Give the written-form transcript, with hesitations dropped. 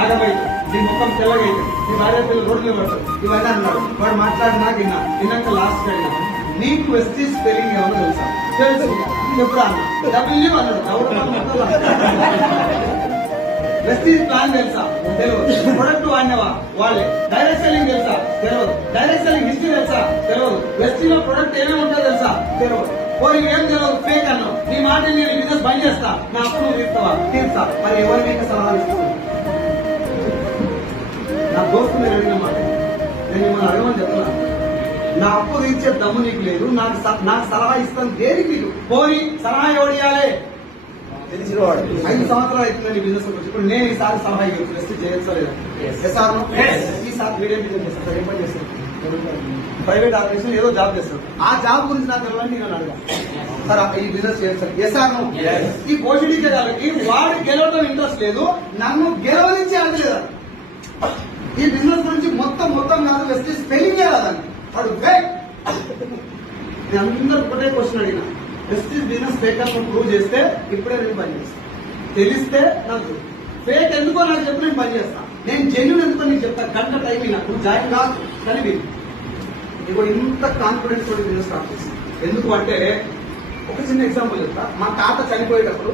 ఆగమైతే నీ ముఖం తెల్లగైతే నీ భార్య పిల్లలు రోడ్లు పడతారు ఇవన్నీ అన్నాడు. వాడు మాట్లాడినా విన్నాక లాస్ట్ అడిగినా నీకు వెస్టీజ్ స్పెల్లింగ్ ఏమన్నా తెలుసా? తెలుసు. చెప్పురా అన్న. డబ్ల్యూ అన్నాడు. వెస్టీజ్ ప్లాన్ తెలుసా? తెలియదు. ప్రొడక్ట్ వాడినవా? వాళ్ళే. డైరెక్ట్ సెల్లింగ్ తెలుసా? తెలియదు. డైరెక్ట్ సెల్లింగ్ హిస్టరీ తెలుసా? తెలియదు. వెస్టీజ్ లో ప్రొడక్ట్ ఏమేమి ఉంటుందో తెలుసా? తెలియదు. పోనీ ఏం తెలియదు, ఫేక్ అన్నావు. నీ మాట నేను బిజినెస్ బంద్ చేస్తా, నా అప్పు నువ్వు తీస్తావా? తీర్చా. మరి ఎవరి మీకు సలహాలు ఇస్తుంది? నా దోస్తు మీరు అడిగిన మాట నేను మిమ్మల్ని అడగమని చెప్తున్నా. నా అప్పు తీర్చే దమ్ము నీకు లేదు, నాకు సలహా ఇస్తాను దేనికి నీకు? పోనీ సలహా ఎవరు ఇవ్వాలి? 5 సంవత్సరాలు అవుతుందని బిజినెస్ వచ్చి ఇప్పుడు నేను ఈసారి సలహా ఇవ్వచ్చు చేయొచ్చా లేదా? ఈసారి మీడియం బిజినెస్ చేస్తాను. ఏం పని చేస్తాను? ప్రైవేట్ ఆపరేషన్ ఏదో జాబ్ చేస్తాడు. ఆ జాబ్ గురించి నాకు తెలియాలని నేను అడగా సార్ ఈ బిజినెస్ చేస్తాను. ఎస్ఆర్ ఈ పోషిడికే కాబట్టి వాడు గెలవడం ఇంట్రెస్ట్ లేదు, నన్ను గెలవనించి అనలేదా? ఈ బిజినెస్ గురించి మొత్తం కాదు, వెస్ట్ స్పెల్లింగ్ రాదని వాడు నేను అందరూ ఒకటే క్వశ్చన్ అడిగిన. వెస్టీజ్ బిజినెస్ ఫేక్ అని ప్రూవ్ చేస్తే ఇప్పుడే నేను పని చేస్తాను. తెలిస్తే నాకు ఫేక్ ఎందుకో నాకు చెప్పి నేను పని చేస్తాను. నేను జెన్యూన్ ఎందుకో నీకు చెప్తాను. గంట టైం నువ్వు జాయిన్ కాదు కానీ ఇప్పుడు ఇంత కాన్ఫిడెన్స్ తోటి బిజినెస్ స్టార్ట్ చేస్తాను. ఎందుకు అంటే ఒక చిన్న ఎగ్జాంపుల్ చెప్తా. మా తాత చనిపోయేటప్పుడు